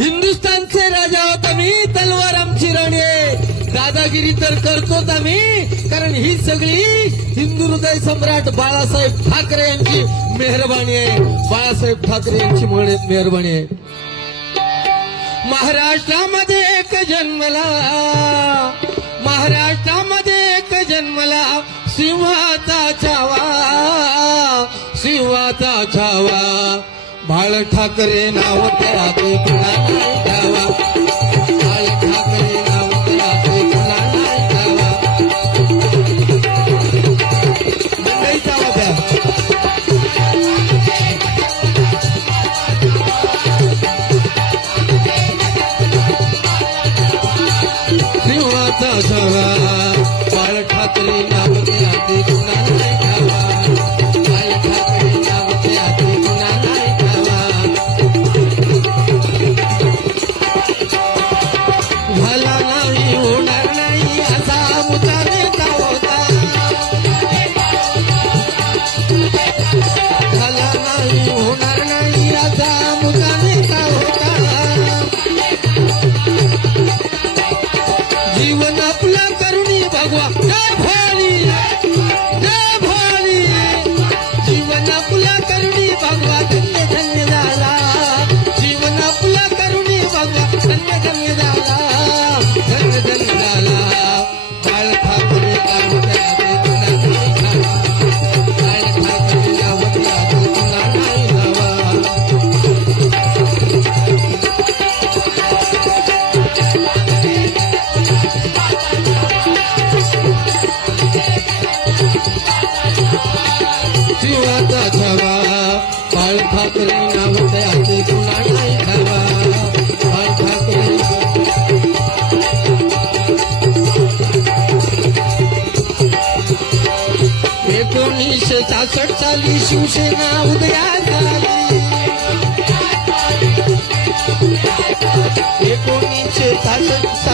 हिंदुस्थानचे राजा होत आम्ही, तलवार आमची राणी आहे. दादागिरी तर करतोच आम्ही, कारण ही सगळी हिंदू हृदय सम्राट बाळासाहेब ठाकरे यांची मेहरबानी आहे. बाळासाहेब ठाकरे यांची मेहरबानी आहे. महाराष्ट्रामध्ये एक जन्मला, महाराष्ट्रामध्ये एक जन्मला सिंहाचा छावा, सिंहाचा छावा. बाळ ठाकरे नाव त्याचे कुणा नाही ठावा, बाळ ठाकरे नाव त्याचे कुणा नाही ठावा. मंडईचा वाद्या सिंहाचा छावा, बाळ ठाकरे नाव त्याचे कुणा नाही ठावा, बाळ ठाकरे नाव त्याचे कुणा नाही ठावा. झाला नाही होणार नाही असा मुद्दा नेता होता, झाला नाही होणार नाही असा मुद्दा नेता होता. जीवन आपला करुणी भगवा जय भवानी, जय भवानी. जीवन आपला करुणी भगवा धन्य धन्य झाला, जीवन आपला करुणी भगवा धन्य धन्य झाला, धन्य धन्य झाला. बाळ ठाकरे नाव त्याचे कुणा नाही ठावा, बाळ ठाकरे नाव त्याचे कुणा नाही ठावा. सिंहाचा छावा, बाळ ठाकरे नाव त्याचे कुणा नाही ठावा, बाळ ठाकरे. 1966 साली शिवसेना उदयास आली, 1966